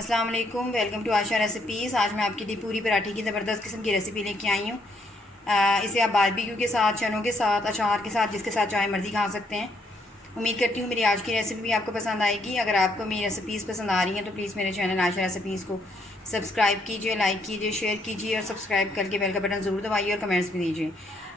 अस्सलाम वालेकुम, welcome to Asha recipes. आज मैं आपके लिए पूरी पराठे की ज़बरदस्त किस्म की रेसिपी लेके आई हूँ। इसे आप बारबेक्यू के साथ, चनों के साथ, अचार के साथ, जिसके साथ चाहे मर्ज़ी खा सकते हैं। उम्मीद करती हूँ मेरी आज की रेसिपी भी आपको पसंद आएगी। अगर आपको मेरी रेसिपीज़ पसंद आ रही हैं तो प्लीज़ मेरे चैनल आशा रेसिपीज़ को सब्सक्राइब कीजिए, लाइक कीजिए, शेयर कीजिए और सब्सक्राइब करके बेल का बटन ज़रूर दबाइए और कमेंट्स भी दीजिए।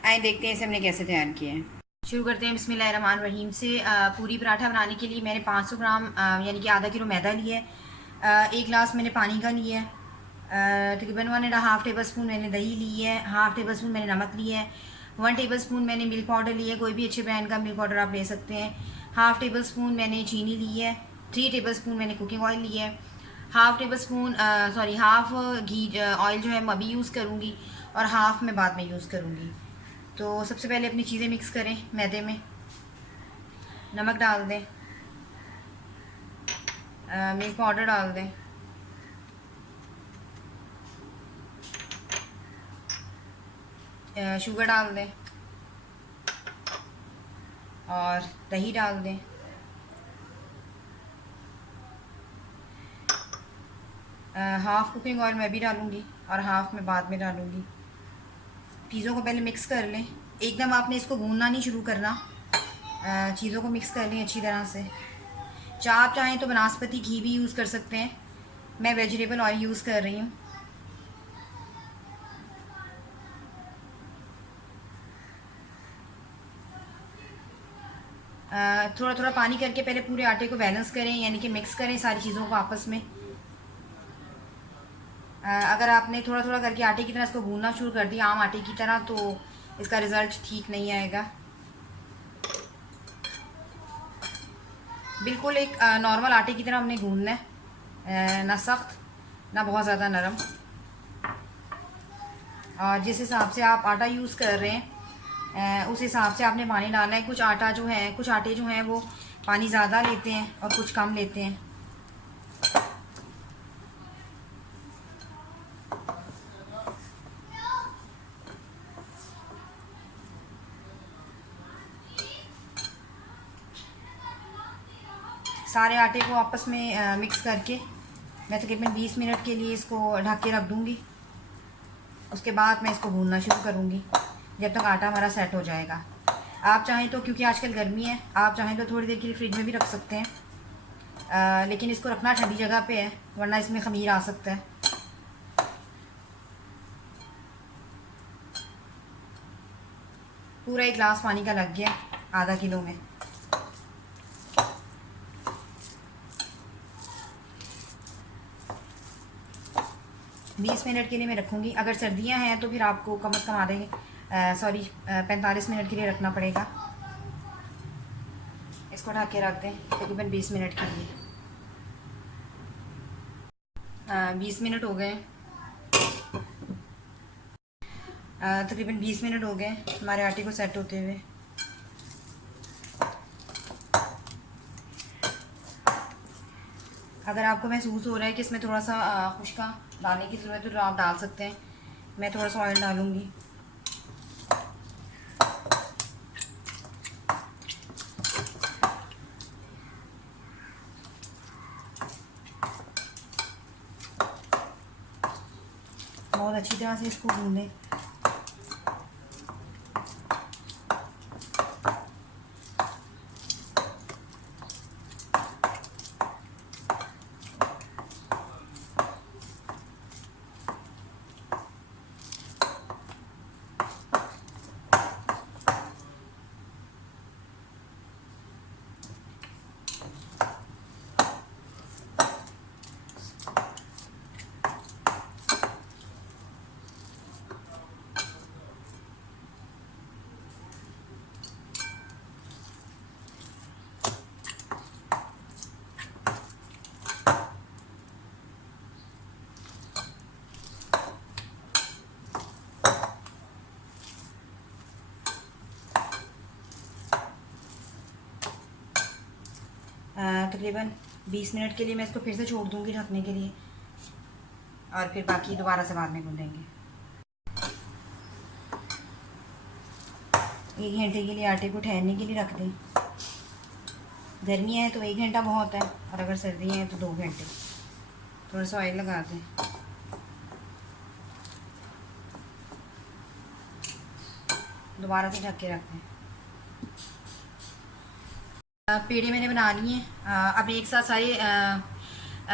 आए देखते हैं इसे हमने कैसे तैयार किया है। शुरू करते हैं बिस्मिल्लाहिर्रहमानिर्रहीम से। पूरी पराठा बनाने के लिए मैंने 500 ग्राम यानी कि आधा किलो मैदा लिया है। एक गिलास मैंने पानी का लिया है। तकरीबन 1.5 टेबल स्पून मैंने दही ली है। हाफ़ टेबल स्पून मैंने नमक लिया है। 1 टेबल स्पून मैंने मिल्क पाउडर लिया है, कोई भी अच्छे ब्रांड का मिल्क पाउडर आप ले सकते हैं। हाफ़ टेबल स्पून मैंने चीनी ली है। 3 टेबल स्पून मैंने कुकिंग ऑयल लिया है। हाफ़ टेबल स्पून हाफ़ घी ऑयल जो है मैं अभी यूज़ करूँगी और हाफ़ मैं बाद में यूज़ करूँगी। तो सबसे पहले अपनी चीज़ें मिक्स करें। मैदे में नमक डाल दें, मिल्क पाउडर डाल दें, शुगर डाल दें और दही डाल दें। हाफ़ कुकिंग ऑयल मैं भी डालूँगी और हाफ़ मैं बाद में डालूँगी। चीज़ों को पहले मिक्स कर लें। एकदम आपने इसको भूनना नहीं शुरू करना। चीज़ों को मिक्स कर लें अच्छी तरह से। आप चाहें तो वनस्पति घी भी यूज़ कर सकते हैं, मैं वेजिटेबल ऑयल यूज़ कर रही हूँ। थोड़ा थोड़ा पानी करके पहले पूरे आटे को बैलेंस करें, यानी कि मिक्स करें सारी चीज़ों को आपस में। अगर आपने थोड़ा थोड़ा करके आटे की तरह इसको भूनना शुरू कर दिया आम आटे की तरह, तो इसका रिज़ल्ट ठीक नहीं आएगा। बिल्कुल एक नॉर्मल आटे की तरह हमने गूंदना है, ना सख्त ना बहुत ज़्यादा नरम। और जिस हिसाब से आप आटा यूज़ कर रहे हैं उस हिसाब से आपने पानी डालना है। कुछ आटे जो हैं वो पानी ज़्यादा लेते हैं और कुछ कम लेते हैं। सारे आटे को आपस में मिक्स करके मैं तकरीबन 20 मिनट के लिए इसको ढक के रख दूँगी। उसके बाद मैं इसको भूनना शुरू करूँगी जब तक आटा हमारा सेट हो जाएगा। आप चाहें तो, क्योंकि आजकल गर्मी है, आप चाहें तो थोड़ी देर के लिए फ्रिज में भी रख सकते हैं, लेकिन इसको रखना ठंडी जगह पे है वरना इसमें ख़मीर आ सकता है। पूरा 1 गिलास पानी का लग गया आधा किलो में। बीस मिनट के लिए मैं रखूँगी। अगर सर्दियाँ हैं तो फिर आपको कम से कम 45 मिनट के लिए रखना पड़ेगा। इसको ढक के रख दें तकरीबन 20 मिनट के लिए। 20 मिनट हो गए, तकरीबन 20 मिनट हो गए हमारे आटे को सेट होते हुए। अगर आपको महसूस हो रहा है कि इसमें थोड़ा सा खुश्का डालने की ज़रूरत है तो आप डाल सकते हैं। मैं थोड़ा सा ऑयल डालूँगी। बहुत अच्छी तरह से इसको भूनें। तकरीबन 20 मिनट के लिए मैं इसको फिर से छोड़ दूँगी ढकने के लिए और फिर बाकी दोबारा से बाद में गूँधेंगे। 1 घंटे के लिए आटे को ठहरने के लिए रख दें। गर्मियाँ हैं तो 1 घंटा बहुत है और अगर सर्दियाँ हैं तो 2 घंटे। थोड़ा सा ऑयल लगा दें। दोबारा से ढक के रख दें। पेड़े मैंने बना लिए हैं। अब एक साथ सारे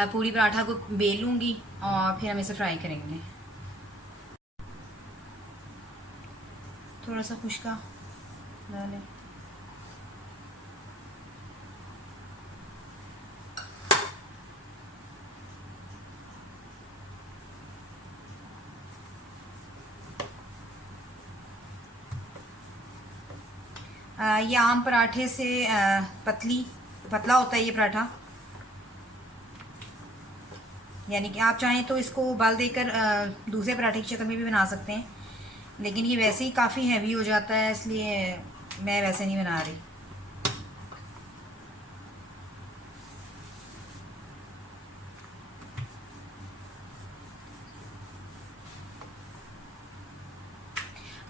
पूरी पराठा को बेल लूँगी और फिर हम इसे फ्राई करेंगे। थोड़ा सा खुश्का डालें। ये आम पराठे से पतला होता है ये पराठा, यानी कि आप चाहें तो इसको उबाल देकर दूसरे पराठे की शक्ल में भी बना सकते हैं, लेकिन ये वैसे ही काफ़ी हैवी हो जाता है, इसलिए मैं वैसे नहीं बना रही।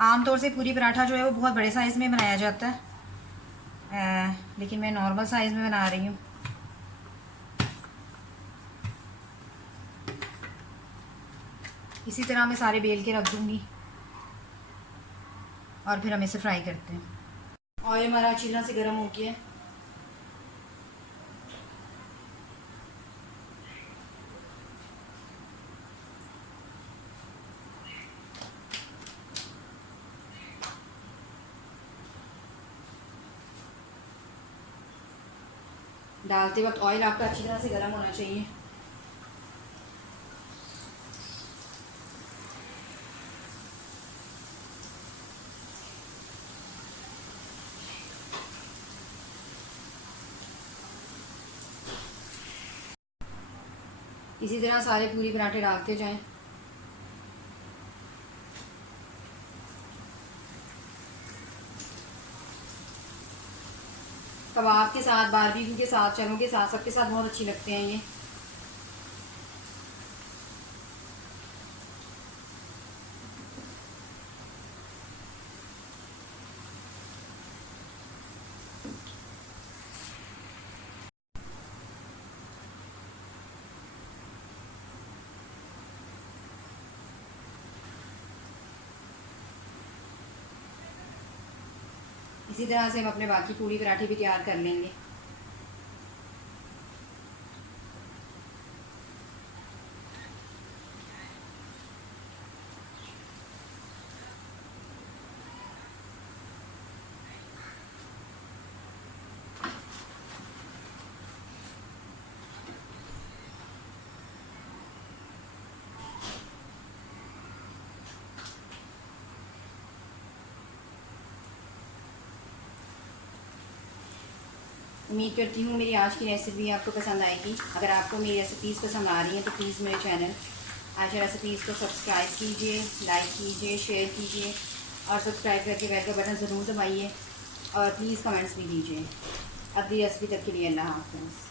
आमतौर से पूरी पराठा जो है वो बहुत बड़े साइज़ में बनाया जाता है, लेकिन मैं नॉर्मल साइज़ में बना रही हूँ। इसी तरह मैं सारे बेल के रख दूँगी और फिर हम इसे फ्राई करते हैं। ऑयल हमारा अच्छी तरह से गर्म हो गया है। डालते वक्त ऑयल आपका अच्छी तरह से गर्म होना चाहिए। इसी तरह सारे पूरी पराठे डालते जाएं। कबाब के साथ, बारबेक्यू के साथ, चनों के साथ, सबके साथ बहुत अच्छी लगते हैं ये। इसी तरह से हम अपने बाकी पूरी पराठे भी तैयार कर लेंगे। उम्मीद करती हूँ मेरी आज की रेसिपी आपको पसंद आएगी। अगर आपको मेरी रेसिपीज़ पसंद आ रही हैं तो प्लीज़ मेरे चैनल आयशा रेसिपीज़ को सब्सक्राइब कीजिए, लाइक कीजिए, शेयर कीजिए और सब्सक्राइब करके बेल का बटन ज़रूर दबाइए और प्लीज़ कमेंट्स भी दीजिए। अगली रेसिपी तक के लिए अल्लाह हाफ़िज़।